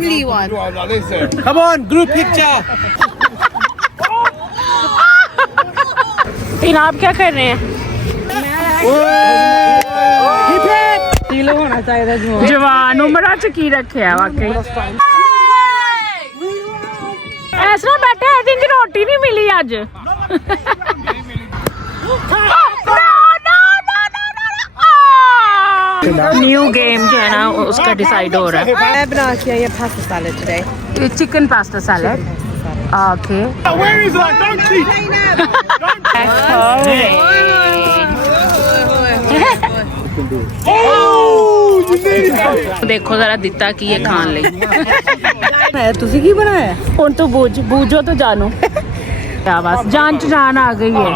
family one. Come on, group picture. तीन आप क्या कर रहे हैं? होना चाहिए जवान उम्र च की रखे है वाकई ऐसा बैठे आई थिंक रोटी नहीं मिली आज न्यू गेम जो है ना उसका डिसाइड हो रहा है मैं बना के आई pasta salad today chicken pasta salad okay Where is that? Don't cheat. देखो जरा दिता की ये खान ले ਤੁਸੀਂ ਕੀ ਬਣਾਇਆ ਹੁਣ ਤੂੰ ਬੂਝੋ तो जानो क्या बस जान च जान आ गई है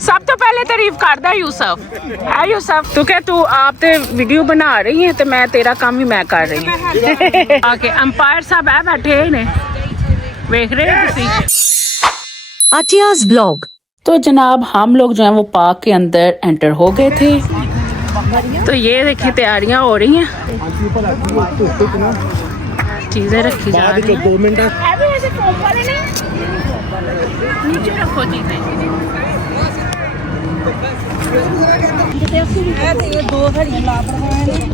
सब तो पहले तारीफ करदा यूसुफ है यूसुफ तू कह तू आप ते वीडियो बना रही है तो मैं तेरा काम ही मैं कर रही हूँ आके अंपायर साहब है बैठे ने देख रहे हो तुसी आतियाज ब्लॉग। तो जनाब हम लोग जो है वो पार्क के अंदर एंटर हो गए थे तो ये देखिए तैयारियां हो रही हैं चीजें रखी जा रही हैं 2 मिनट नीचे रखो चीजें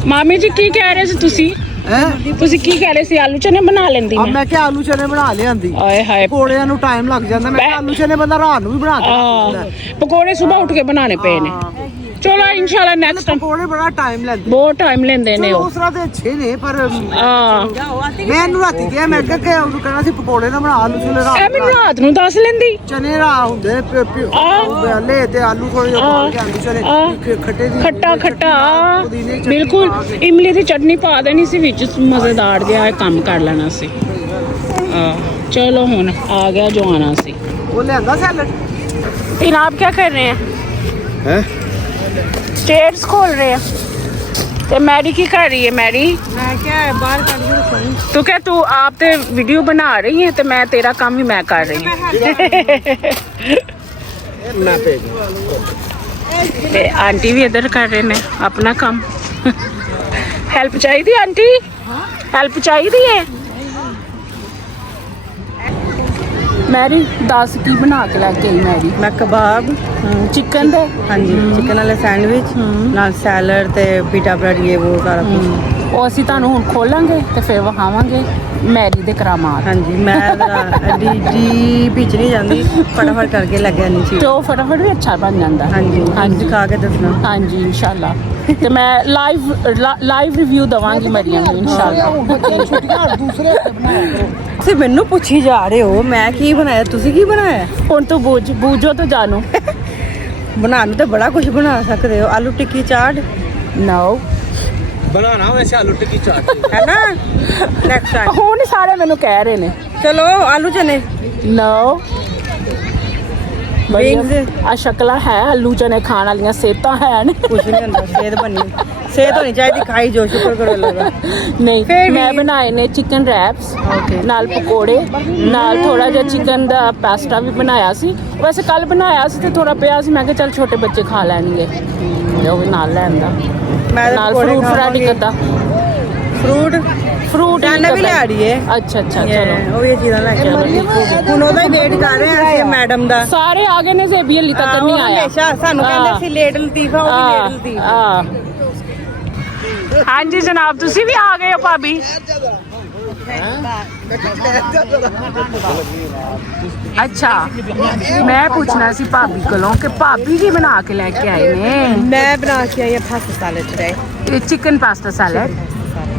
मामी जी की कह रहे थे ਤੁਸੀਂ ਕੀ ਕਹਿ ਰਹੇ ਸੀ ਆਲੂ ਚਨੇ ਬਣਾ ਲੈਂਦੀ ਮੈਂ ਕਿਹਾ ਆਲੂ ਚਨੇ ਬਣਾ ਲਿਆਂਦੀ ਆਏ ਹਾਏ ਪਕੌੜਿਆਂ ਨੂੰ ਟਾਈਮ ਲੱਗ ਜਾਂਦਾ ਮੈਂ ਕਿਹਾ ਆਲੂ ਚਨੇ ਬੰਦਾ ਰਾਤ ਨੂੰ ਵੀ ਬਣਾ ਸਕਦਾ ਪਕੌੜੇ ਸਵੇਰ ਉੱਠ ਕੇ ਬਣਾਉਣੇ ਪਏ ਨੇ ਚਲੋ ਇਨਸ਼ਾਅੱਲਾ ਨੈਕਸਟ ਟਾਈਮ ਪਕੌੜੇ ਬੜਾ ਟਾਈਮ ਲੈਂਦੇ ਬਹੁਤ ਟਾਈਮ ਲੈਂਦੇ ਨੇ ਉਹ ਦੂਸਰਾ ਤੇ ਅੱਛੇ ਨੇ ਪਰ ਹਾਂ ਮੈਂ ਇਹਨੂੰ ਰਾਤੀ ਕਿਹਾ ਮੈਂ ਕਿਹਾ ਕਿ ਉਹਨੂੰ ਕਹਿਣਾ ਸੀ ਪਕੌੜੇ ਨਾ ਬਣਾ ਆਲੂ ਚਨੇ ਰਾਤ ਐ ਮੈਨੂੰ ਰਾਤ ਨੂੰ ਦੱਸ ਲੈਂਦੀ ਚਨੇ ਰਾ ਹੁੰਦੇ ਲੈ ਤੇ ਆਲੂ ਥੋੜੇ ਜਿਹੇ ਆਲੂ ਚਨੇ ਖੱਟੇ ਦੀ ਖੱਟਾ ਬਿਲਕੁਲ ਇਮਲੀ ਦੀ ਚਟਨੀ ਪਾ ਦੇਣੀ ਸੀ ਵਿੱਚ ਮਜ਼ੇਦਾਰ ਜਿਹਾ ਕੰਮ ਕਰ ਲੈਣਾ ਸੀ ਚਲੋ ਹੁਣ ਆ ਗਿਆ ਜੋ ਆਣਾ ਸੀ ਉਹ ਲਿਆਂਦਾ ਸੈਲਡ तीन आप क्या कर रहे हैं स्टेयर्स खोल रहे हैं तो मैरी की कर रही है मैरी ਮੈਂ ਕਿਹਾ ਬਾਹਰ ਕੱਢ ਕੇ ਰੱਖਣੀ तू क्या तू आप ते वीडियो बना रही है तो मैं तेरा काम ही मैं कर रही हूँ ना पे ते आंटी भी इधर कर रहे ने अपना काम हेल्प चाहिए आंटी हेल्प चाहिए मैरी 10 की बना के लेके आई मैरी ਮੈਂ ਕਬਾਬ चिकन दे ਹਾਂਜੀ ਚਿਕਨ ਵਾਲੇ ਸੈਂਡਵਿਚ ਨਾਲ ਸੈਲਡ ਤੇ ਪੀਟਾ ਬ੍ਰੈਡ ਇਹ ਉਹ ਸਾਰਾ ਕੁਝ ਉਹ ਅਸੀਂ ਤੁਹਾਨੂੰ ਹੁਣ ਖੋਲਾਂਗੇ ਤੇ ਫਿਰ ਵਿਖਾਵਾਂਗੇ ਮੈਰੀ ਦੇ ਕਰਾਮਾਤ ਹਾਂਜੀ ਮੈਂ ਡੀ ਵਿੱਚ ਨਹੀਂ ਜਾਂਦੀ ਫਟਾਫਟ ਕਰਕੇ ਲੱਗਿਆ ਨਹੀਂ ਸੀ ਤੇ ਉਹ ਫਟਾਫਟ ਵੀ ਅੱਛਾ ਬਣ ਜਾਂਦਾ ਹਾਂਜੀ ਹਾਂਜੀ ਖਾ ਕੇ ਦੱਸਣਾ ਹਾਂਜੀ ਇਨਸ਼ਾਅੱਲਾ ਤੇ ਮੈਂ ਲਾਈਵ ਰਿਵਿਊ ਦਵਾਂਗੀ ਮਰੀਮ ਨੂੰ ਇਨਸ਼ਾਅੱਲਾ ਤੁਸੀਂ ਮੈਨੂੰ ਪੁੱਛੀ ਜਾ ਰਹੇ ਹੋ ਮੈਂ ਕੀ ਬਣਾਇਆ ਤੁਸੀਂ ਕੀ ਬਣਾਇਆ ਹੁਣ ਤੂੰ ਬੂਝੋ तो जानो ਬਣਾਉਣ ਨੂੰ ਤਾਂ ਬੜਾ ਕੁਝ ਬਣਾ ਸਕਦੇ ਹੋ ਆਲੂ ਟਿੱਕੀ ਚਾਟ नो बनाना वैसे आलू टिक्की चाट ਹੈ ਨਾ ਨੈਕਸਟ ਟਾਈਮ ਹੁਣ ਸਾਰੇ ਮੈਨੂੰ ਕਹਿ ਰਹੇ ਨੇ ਚਲੋ ਆਲੂ ਚਨੇ नो Wings। ਆ ਸ਼ਕਲਾਂ ਹੈ ਆਲੂ ਚਨੇ ਖਾਣ ਵਾਲੀਆਂ ਸੇਤਾਂ ਹੈ ਨੇ ਕੁਝ ਨਹੀਂ ਹੁੰਦਾ ਸਿਹਤ ਬਣੀ ਸਿਹਤ ਹੋਣੀ ਚਾਹੀਦੀ ਖਾਈ ਜੋ ਸ਼ੁਕਰ ਕਰੋ ਅੱਲਾ ਦਾ ਨਹੀਂ ਫਿਰ ਵੀ- ਮੈਂ ਬਣਾਏ ਨੇ ਚਿਕਨ ਰੈਪਸ ਨਾਲ ਪਕੌੜੇ ਨਾਲ ਥੋੜਾ ਜਿਹਾ ਚਿਕਨ ਦਾ ਪਾਸਤਾ ਵੀ ਬਣਾਇਆ ਸੀ ਵੈਸੇ ਕੱਲ ਬਣਾਇਆ ਸੀ ਤੇ ਥੋੜਾ ਪਿਆ ਸੀ ਮੈਂ ਕਿਹਾ ਚੱਲ ਛੋਟੇ ਬੱਚੇ ਖਾ ਲੈਣਗੇ ਉਹ ਵੀ ਨਾਲ ਲੈਂਦਾ ਮੈਂ ਤਾਂ ਨਾਲ ਪਕੌੜੇ ਫਰੂਟ ਫਰਾਟ ਖਾਵਾਂਗੀ। ਕਰਦਾ ਫਰੂਟ ਜਾਨਾ ਵੀ ਲਿਆ ਰਹੀ ਹੈ ਅੱਛਾ ਚਲੋ ਉਹ ਵੀ ਚੀਜ਼ਾਂ ਲੈ ਕੇ ਆਉਂਦੀ ਹੁਣ ਉਹਦਾ ਹੀ ਵੇਟ ਕਰ ਰਹੇ ਹਾਂ ਅਸੀਂ ਮੈਡਮ ਦਾ ਸਾਰੇ ਆ ਗਏ ਨੇ ਜ਼ੇਬੀ ਹਲੀ ਤੱਕ ਨਹੀਂ ਆਇਆ ਹਮੇਸ਼ਾ ਸਾਨੂੰ ਕਹਿੰਦੇ ਸੀ ਲੇਟ ਲਤੀਫਾ ਉਹ ਵੀ ਲੇਟ ਲਤੀਫਾ ਹਾਂਜੀ ਜਨਾਬ ਤੁਸੀਂ ਵੀ ਆ ਗਏ ਹੋ ਭਾਬੀ ਅੱਛਾ ਮੈਂ ਪੁੱਛਣਾ ਸੀ ਭਾਬੀ ਕੋਲੋਂ ਕਿ ਭਾਬੀ ਕੀ ਬਣਾ ਕੇ ਲੈ ਕੇ ਆਏ ਨੇ ਮੈਂ ਬਣਾ ਕੇ ਆਈ pasta salad today chicken pasta salad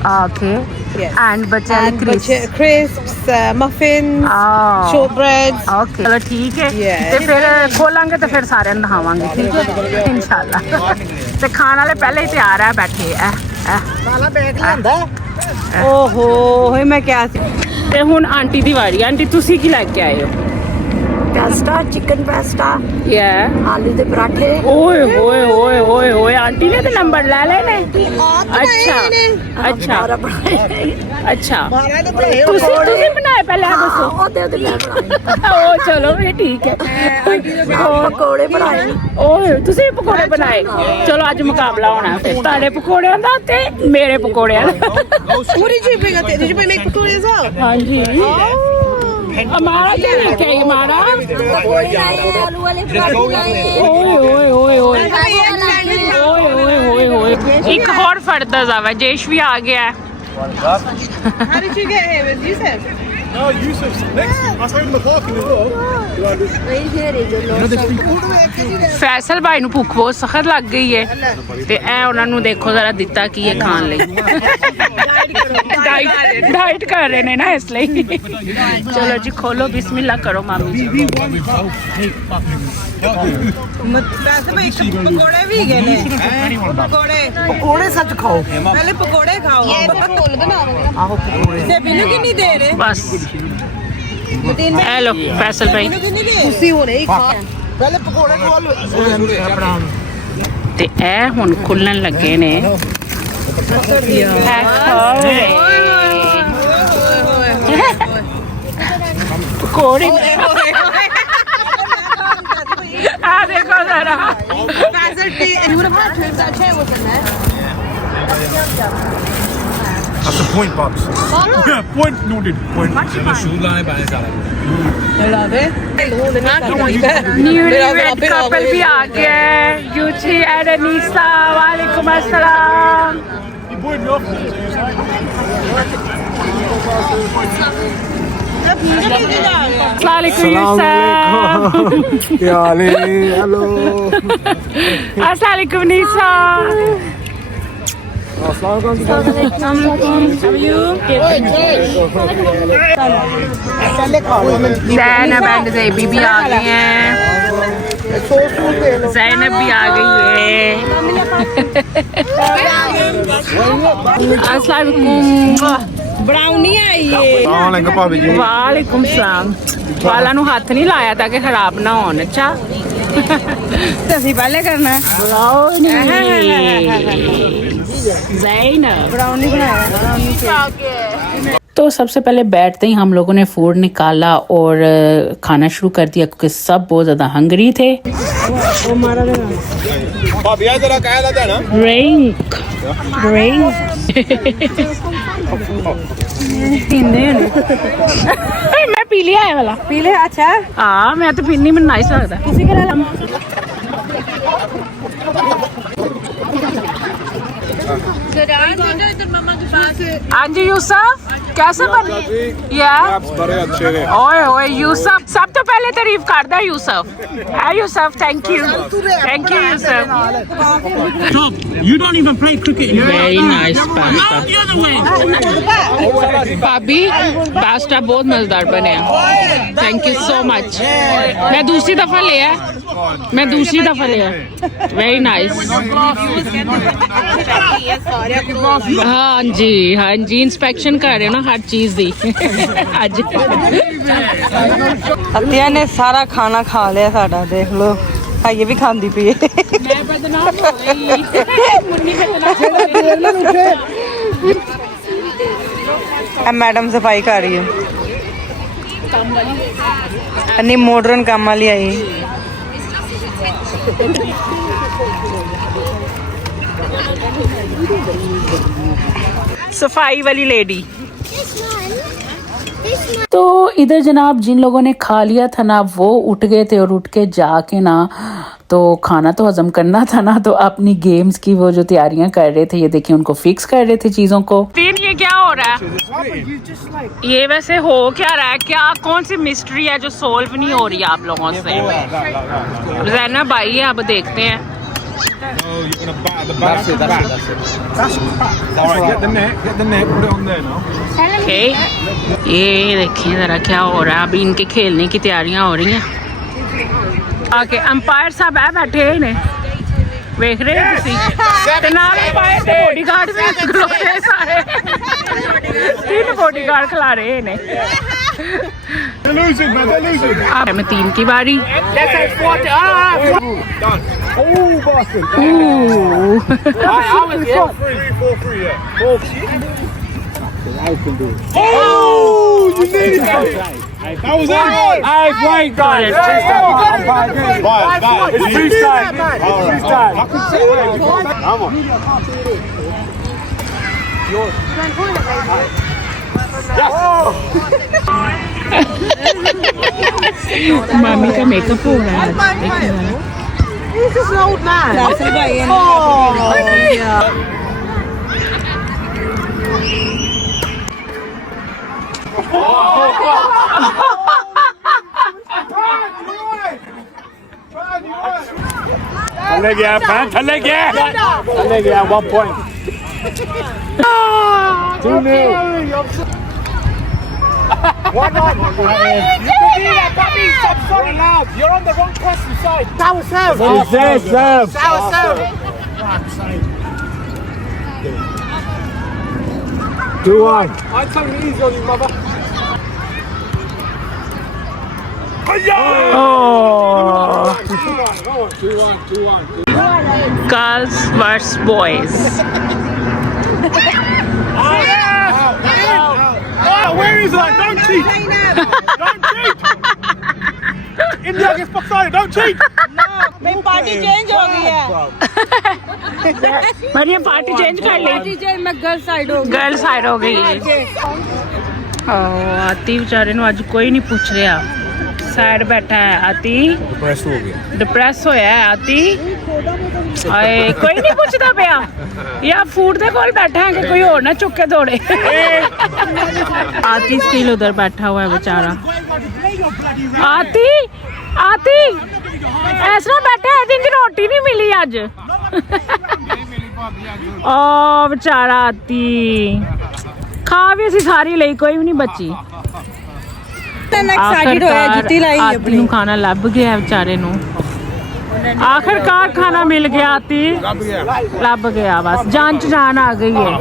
okay and बच्चे crisps muffins shortbreads ओके चलो ठीक है ते फिर खोलांगे तो फिर सारे नहावांगे ठीक है इंशाल्लाह ते खाने वाले पहले ही तैयार है बैठे ਵਾਲਾ ਬੈਗ ਲਿਆਂਦਾ ਓਹੋ ਹੋਏ ਮੈਂ ਕਿਹਾ ਸੀ ਤੇ ਹੁਣ ਆਂਟੀ ਦੀ ਵਾਰੀ ਆਂਟੀ ਤੁਸੀਂ ਕੀ ਲੈ ਕੇ ਆਏ ਹੋ ਪੈਸਟਾ ਚਿਕਨ ਪੈਸਟਾ Yeah. ਆਲੂ ਦੇ ਪਰਾਠੇ ਓਏ ਹੋਏ ਹੋਏ ਹੋਏ ਹੋਏ ਆਂਟੀ ਨੇ ਤੇ ਨੰਬਰ ਲੈ ਲਏ ਨੇ ਅੱਛਾ ਅੱਛਾ ਸਾਰਾ ਬਣਾਇਆ ਅੱਛਾ ਤੁਸੀਂ ਬਣਾਏ ਪਹਿਲੇ ਆ ਦੱਸੋ ਉਹਦੇ ਮੈਂ ਬਣਾਏ ਉਹ ਚਲੋ ਇਹ ਠੀਕ ਹੈ ਪਕੌੜੇ ਬਣਾਏ ਓਏ ਤੁਸੀਂ ਪਕੌੜੇ ਬਣਾਏ ਚਲੋ ਅੱਜ ਮੁਕਾਬਲਾ ਹੋਣਾ ਫਿਰ ਤੁਹਾਡੇ ਪਕੌੜਿਆਂ ਦਾ ਤੇ ਮੇਰੇ ਪਕੌੜਿਆਂ ਦਾ What did you bring up there? Did you bring make patois as well? ਹਾਂਜੀ हमारा क्या लेके आई हमारा ਪਕੌੜੇ ਲਾਏ ਆਲੂ ਵਾਲੇ ਪਰਾਠੇ ਲਾਏ ਓਏ ਓਏ ਓਏ ਓਏ ਓਏ ਓਏ ਓਏ ਇੱਕ ਹੋਰ ਫੜਦਾ ਜਾਵਾ ਜੇਸ਼ ਵੀ ਆ ਗਿਆ ਹੈ How did you get here with Yusuf? No, Yusuf's next. I saw him in the parking as well. ਨਹੀਂ ਫੇਰੇ ਜੋ ਫੈਸਲ ਭਾਈ ਨੂੰ ਭੁੱਖ ਬਹੁਤ ਸਖਤ ਲੱਗ ਗਈ ਹੈ ਤੇ ਐ ਉਹਨਾਂ ਨੂੰ ਦੇਖੋ ਜ਼ਰਾ ਦਿੱਤਾ ਕੀ ਹੈ ਖਾਣ ਲਈ ਡਾਈਟ ਕਰ ਰਹੇ ਨੇ ਨਾ ਇਸ ਲਈ ਚਲੋ ਜੀ ਖੋਲੋ ਬਿਸਮਿਲ੍ਲਾ ਕਰੋ ਮਾਮੀ ਜੀ ਵੈਸੇ ਭਾਈ ਪਕੌੜੇ ਵੀ ਗਏ ਨੇ ਪਕੌੜੇ ਸੱਚ ਖਾਓ ਪਹਿਲੇ ਪਕੌੜੇ ਖਾਓ ਆਹੋ ਪਕੌੜੇ ਤੇ ਮੈਨੂੰ ਕਿੰਨੀ ਦੇ ਰਹੇ ਬਸ ਐ ਲੋ ਫੈਸਲ ਭਾਈ ਕਿੰਨੀ ਦੇ ਤੁਸੀਂ ਹੁਣੇ ਹੀ ਖਾ ਪਹਿਲੇ ਪਕੌੜੇ ਖਵਾ ਲਓ ਆਪਣਾ ਤੇ ਇਹ ਹੁਣ ਖੁੱਲਣ ਲੱਗੇ ਨੇ ਪਕੌੜੇ ਆ ਦੇਖੋ ਜ਼ਰਾ You would have had to if that chair wasn't there. That's a point, Bobs. Yeah, point noted. Point. Shoe line by his newlywed couple भी आ गया है यूची एंड अनीसा वालेकुम अस्सलाम वालेकुम यूसुफ क्या हाल है हेलो अस्सलाम वालेकुम नीसा ज़ैनब एंड ज़ेबी भी आ गई हैं ज़ैनब भी आ गई है अस्सलाम वालेकुम ब्राउनी आई है ਭਾਬੀ ਜੀ वालेकुम सलाम वाला ਨੂੰ ਹੱਥ ਨਹੀਂ ਲਾਇਆ ਤਾਂ ਕਿ ਖਰਾਬ ਨਾ ਹੋਣ ਅੱਛਾ ਤੁਸੀਂ ਪਹਿਲੇ ਕਰਨਾ ज़ैनब ब्राउनी बनाया तो सबसे पहले बैठते ही हम लोगों ने फूड निकाला और खाना शुरू कर दिया क्योंकि सब बहुत ज़्यादा हंगरी थे ਭਾਬੀ ਆ ਜਰਾ ਕਹਿ ਲਾ ਦੇਣਾ Drink. मैं पी लिया है वाला पी ले अच्छा हाँ मैं तो पीनी में नाइस लगता किसी के लिए हाँ जी यूसुफ कैसे बन या ਬੜੇ ਅੱਛੇ ਨੇ ओए ओए यूसुफ सब तो पहले तारीफ करदा यूसुफ है Yusuf thank you Yusuf Tom, you don't even play cricket. Very nice pasta The other way. भाभी पास्ता बहुत मजेदार बने हैं थैंक यू सो मच मैं दूसरी दफा लिया वेरी नाइस हाँ जी इंस्पेक्शन कर रहे हो ना हर चीज दी ਅੱਜ अतिया ने सारा खाना खा लिया साडा देख लो आइए भी खांदी पई है मैं बदनाम हो गई मुन्नी बदनाम अब मैडम सफाई कर रही है अन्नी मॉडर्न काम वाली आई सफाई वाली लेडी तो इधर जनाब जिन लोगों ने खा लिया था ना वो उठ गए थे और उठ के जाके ना तो खाना तो हजम करना था ना तो अपनी गेम्स की वो जो तैयारियां कर रहे थे ये देखिए उनको फिक्स कर रहे थे चीजों को फिर ये क्या हो रहा है ये वैसे हो क्या रहा है क्या कौन सी मिस्ट्री है जो सोल्व नहीं हो रही है आप लोगों से ज़ैनब भाई है अब देखते हैं No, you're gonna batter the back. That's it. All right, get the net, put it on there now. Okay ये देखिए जरा क्या हो रहा है अभी इनके खेलने की तैयारियां हो रही हैं आके अंपायर साहब है बैठे ने वेख रहे हो ਤੁਸੀਂ ਤੇ ਨਾਲ ਅੰपायर ਤੇ ਬੋਡੀਗਾਰਡ ਵੀ ਖਲੋਤੇ ਸਾਰੇ 3 ਬੋਡੀਗਾਰਡ ਖਲਾ ਰਹੇ ਨੇ They're losing, man. They're losing. में 3 की बारी. Oh, Boston. Ooh. 4-3, yeah. Oh, you need it. That was it. Hey, great, guys. It's freestyle. Freestyle. Come on. मामी का मेकअप हो रहा है. This is an old man. That's a guy. Oh, yeah. थल्ले गया फैन, थल्ले गया 1 point. 2-0. 1-1. You can do that, Bobby. I'm sorry, lad. You're on the wrong question side. Sour serve. Sour serve. 2-1. I'm taking it easy on you, mother. Oh. 2-1. Girls versus boys. Oh, where is that? Don't cheat. Don't cheat. India gets Pakistan. Don't cheat. मेरी party change हो गई है. Maryam party change कर ली. मैं girl side हो गई. Girl side हो गई. आती बेचारे ਨੂੰ ਅੱਜ ਕੋਈ ਨਹੀਂ ਪੁੱਛ ਰਿਹਾ. ਸਾਈਡ ਬੈਠਾ ਹੈ ਆਤੀ. डिप्रेस हो गया. डिप्रेस ਹੋਇਆ ਹੈ ਆਤੀ. ਆਏ ਕੋਈ ਨਹੀਂ ਪੁੱਛਦਾ ਪਿਆ. या फूड ਦੇ ਕੋਲ बैठा है कि कोई और ना चुक के दौड़े. आती स्टिल उधर बैठा हुआ है बेचारा. आती ऐसा बैठा है दिन रोटी नहीं मिली आज. ओ बेचारा आती खा भी ਅਸੀਂ ਸਾਰੀ ਲਈ ਕੋਈ ਵੀ ਨਹੀਂ ਬਚੀ. एक्साइटेड होया जुत्ती लाई आती अपनी. ਨੂੰ ਖਾਣਾ ਲੱਭ ਗਿਆ बेचारे ਨੂੰ. आखिरकार खाना मिल गया आती. लब गया बस जान च जान आ गई है.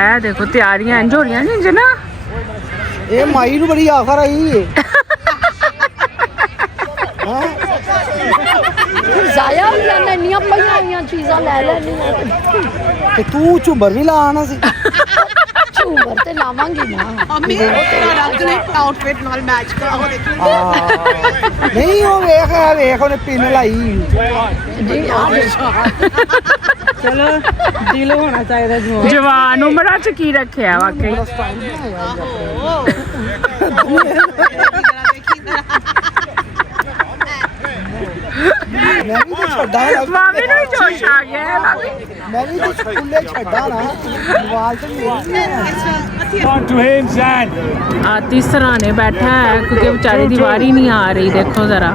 ए देखो तैयारियां इंज हो रही हैं इंज ना. ये माई नू बड़ी आफर आई जाया हो जाना इन्नियां पईयां होईयां चीज़ां ले लेनी ते तू झुंबर भी ला आना सी. झूमर ते लावांगी ना आउटफिट नाल मैच कराओ. नहीं वो वेख ਉਹਨੇ ਪਿੰਨ ਲਾਈ. चलो दिल होना चाहिए जवान. जवान उम्र च की रखिया वाकई. मैं भी तो छड्डा मामी ਨੂੰ जोश आ गया है मामी. मैं भी तो स्कूले छड्डा ना मोबाइल तो मेरी On to him, Zan. आती सराहने बैठा है क्योंकि बेचारी की बारी नहीं आ रही. देखो जरा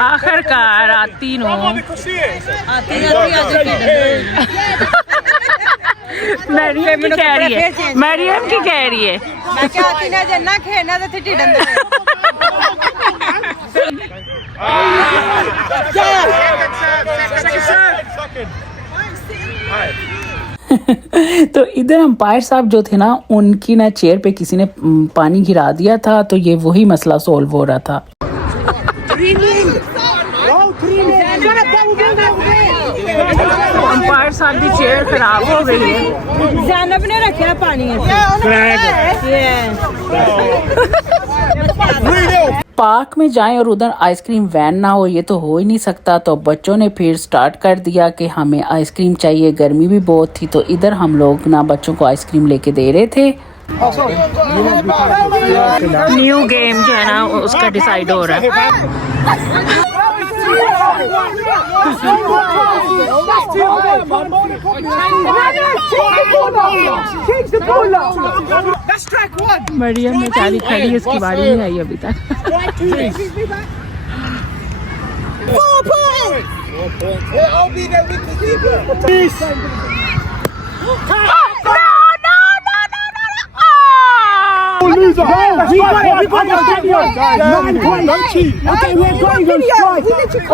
आखिरकार आती नु मरियम की कह रही है. मरियम की कह रही है. मैं क्या आती ना जन्ना खेलना तो थे ढिडन दे. तो इधर अंपायर साहब जो थे ना उनकी ना चेयर पे किसी ने पानी गिरा दिया था. तो ये वही मसला सोल्व हो रहा था. अंपायर साहब की चेयर खराब हो गई है. ज़ैनब ने रखा पानी. पार्क में जाएं और उधर आइसक्रीम वैन ना हो ये तो हो ही नहीं सकता. तो बच्चों ने फिर स्टार्ट कर दिया कि हमें आइसक्रीम चाहिए. गर्मी भी बहुत थी तो इधर हम लोग ना बच्चों को आइसक्रीम लेके दे रहे थे. न्यू गेम जो है ना उसका डिसाइड हो रहा है. मरियम बेचारी खड़ी है. इसकी बारी नहीं आई अभी तक. 4 points. Yeah, I'll be there with you. Peace. loser. We got it. 9 points. Don't cheat. Okay, we're going on strike.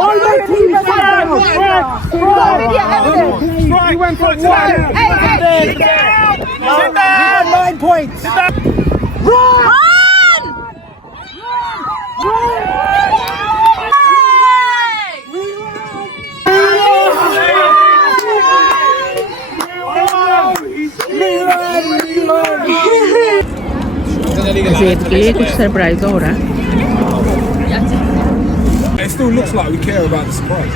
All my teams strike. We went for strike. Sit down. 9 points. Run! ज़ेद के लिए कुछ surprise हो रहा है। It still looks like we care about the surprise.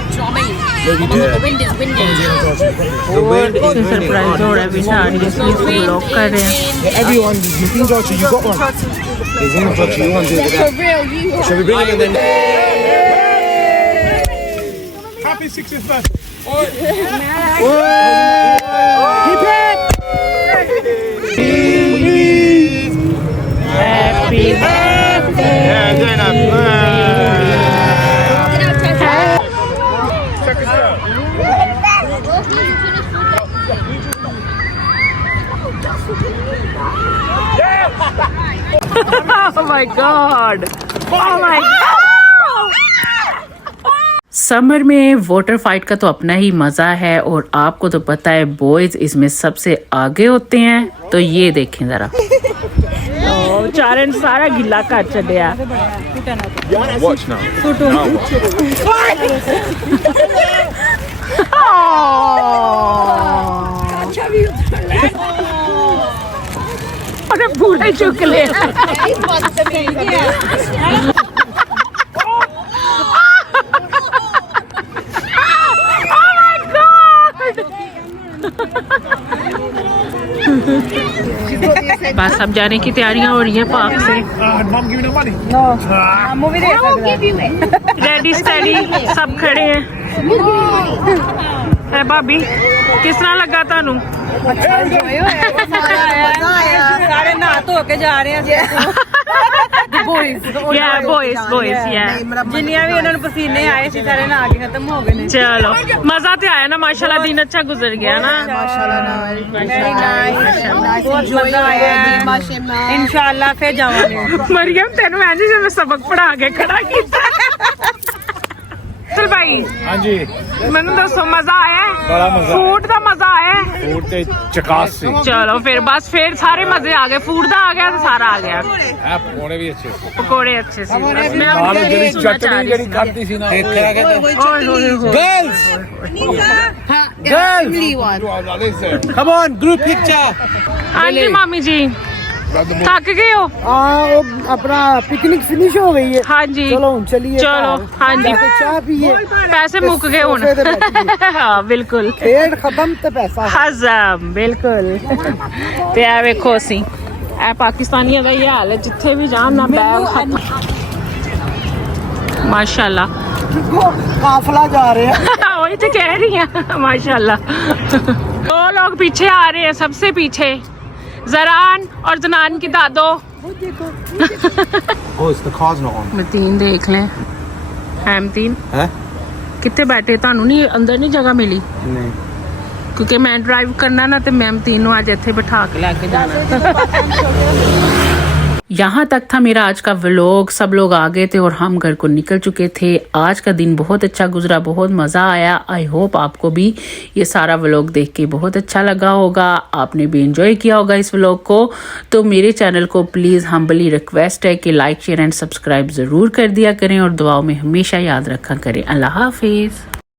Surprise हो रहा है, विशाल इसलिए ब्लॉग कर रहे हैं। Everyone, you Georgie, you got one. He's in the Georgie, you want to do that. Shall we bring him in then? Happy 60th birthday. Keep it! Happy birthday. Yeah, doing that. Oh my God! Oh my God! Summer में water fight का तो अपना ही मजा है और आपको तो पता है बॉयज इसमें सबसे आगे होते हैं। तो ये देखें जरा, बेचारे ने सारा गिला कर चढ़िया। Watch now. अरे पूरे चुक ले। बस अब जाने की तैयारियां हो रही है पार्क से। Mom giving her money? Ready steady सब खड़े हैं। है भाभी किस तरह लगा थानू? सारे नहा धो के जा रहे हैं जिन्नियां भी उन्होंने पसीने आए सी सारे नहा के खत्म हो गए ने। चलो मजा तो आया ना, माशाल्लाह दिन अच्छा गुजर गया ना। बहुत मजा आया, इंशाल्लाह फिर जावांगे। मरियम तेन मैं जी मैं सबक पढ़ा के खड़ा किया। चल भाई हाँ जी, मैंने दसो मजा आया? बड़ा मजा। फूड का मजा आया? फूड ते चकास सी। चलो फिर बस फिर सारे मजे आ गए, फूड का आ गया तो सारा आ गया। पकौड़े भी अच्छे। पकौड़े अच्छे से। ਨਾਲ ਜਿਹੜੀ ਚਟਨੀ ਜਿਹੜੀ ਖਾਧੀ ਸੀ ਨਾ ਇੱਥੇ ਆ ਕੇ girls come on group picture. हाँ जी मामी जी थक गए हो? वो अपना पिकनिक फिनिश हो गई है। हाँ जी चलो हम चलिए। चलो हाँ जी चाह पिए। पैसे मुक गए हुण। हाँ बिल्कुल पेट खत्म ते पैसा हजम बिल्कुल। ते आ वेखो असी ए पाकिस्तानियों का ये हाल है, जिथे भी जान ना बैग खत्म। माशाल्लाह काफला जा रहे हैं। वही तो कह रही हैं माशाल्लाह। दो लोग पीछे आ रहे हैं, सबसे पीछे जरान और जनान की दादो। मतीन देख लें, मतीन कितने बैठे? थानू नहीं अंदर नहीं जगह मिली? नहीं, क्योंकि मैं ड्राइव करना ना तो मैं मतीन नू अज इत्थे बिठा के लेके जाना। यहाँ तक था मेरा आज का व्लॉग। सब लोग आ गए थे और हम घर को निकल चुके थे। आज का दिन बहुत अच्छा गुजरा, बहुत मज़ा आया। आई होप आपको भी ये सारा व्लॉग देख के बहुत अच्छा लगा होगा, आपने भी एंजॉय किया होगा इस व्लॉग को। तो मेरे चैनल को प्लीज़ हम्बली रिक्वेस्ट है कि लाइक शेयर एंड सब्सक्राइब ज़रूर कर दिया करें और दुआओं में हमेशा याद रखा करें। अल्लाह हाफिज़।